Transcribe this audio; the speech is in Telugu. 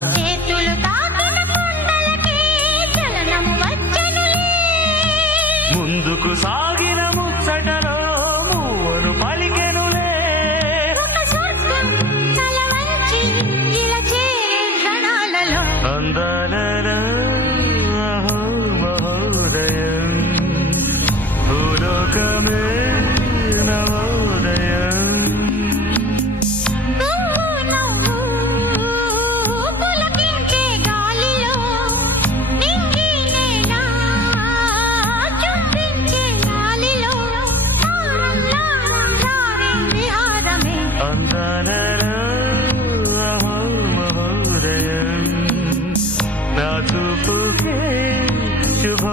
చేతులు తాకిన కొండలకే చలనం వచ్చెనులే. ముందుకు సాగిన ముచ్చటలో మూవను పలికెనులే. ఒక స్వర్గం తల వంచి ఇలా చేరే క్షణాలలో అందాలలో అహో మహోదయం భూలోకమే నవోదయం. నువ్వు నవ్వు పులకించే గాలిలో నింగి నేల చుంబించే గాలిలో తారంలా రారే విహారమే. అందాలలో అహో మహోదయం నా చూపుకే శుభ